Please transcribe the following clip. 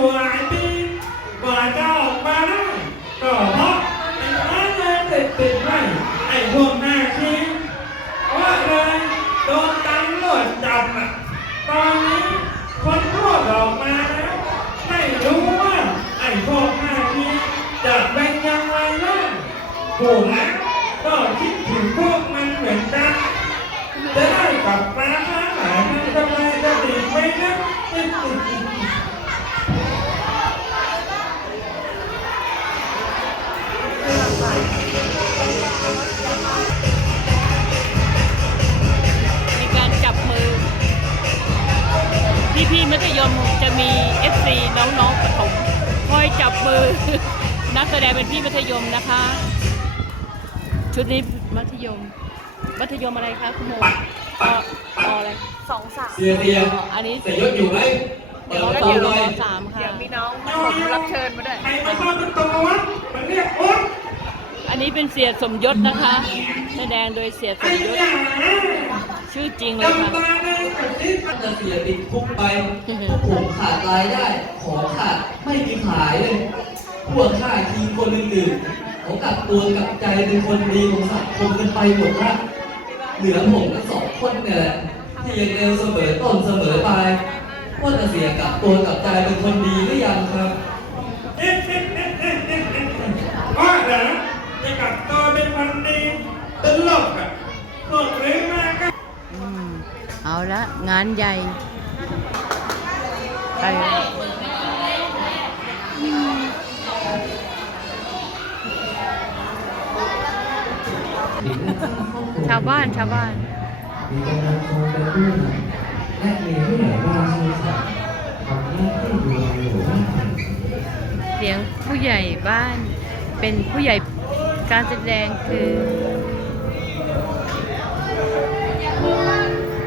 ตัวไอ้ปีกว่าจะออกมาได้ก็เพราะไอ้ร้านเลยติดติดไว้ไอ้พวกหน้าชี้ว่าเลยโดนตำรวจจับอะตอนนี้คนรวดออกมาแล้ว ไม่รู้ว่าไอ้พวกหน้าชี้จะเป็นยังไงบ้างผูกแล้วก็คิดถึงพวกมันเหมือนกันจะได้กลับมาหาหลานทำไมจะดีไหมนะมี มัธยมจะมี FC น้องๆประถมคอยจับมือ นักแสดงเป็นพี่มัธยมนะคะ ชุดนี้มัธยม มัธยมอะไรคะคุณโมอออะไรสองสามเสียเตียงอ๋ออันนี้แต่ยศอยู่ไหมเปิเดี๋ยวดประเดี๋ตูยวหน่อยมสามค่ะ เดี๋ยวมีน้องผมรับเชิญมาด้วย ใครมาเข้าประตูวะมันเรียกโอ๊ตอันนี้เป็นเสียสมยศนะคะ แสดงโดยเสียสไอ้มยศ ยาชื่อจริงเลยค่ะ จำตาเลยแบบนี้ถ้า จะเสียติดคุกไปพวกผมขาดรายได้ ของขาดไม่มีขายเลย พวกข้าทีมคนอื่นๆเขากลับตัวกลับใจเป็นคนดีของสังคมกันไปหมดละเหลือผมกันสองคนเนี่ยแหละที่ยังเร็วเสมอต้นเสมอปลายว่าจะเสียกลับตัวกลับใจเป็นคนดีหรือยังครับ เอ๊ะเอ๊ะเอ๊ะเอ๊ะเอ๊ะเอ๊ะว่าเหรอจะกลับตัวเป็นคนดีตลกอะพวกเรื่องมากก็ อืมาละงานใหญ่ไชาวบ้านชาวบ้านเสียงผู้ใหญ่บ้านเป็นผู้ใหญ่การแสดงคือ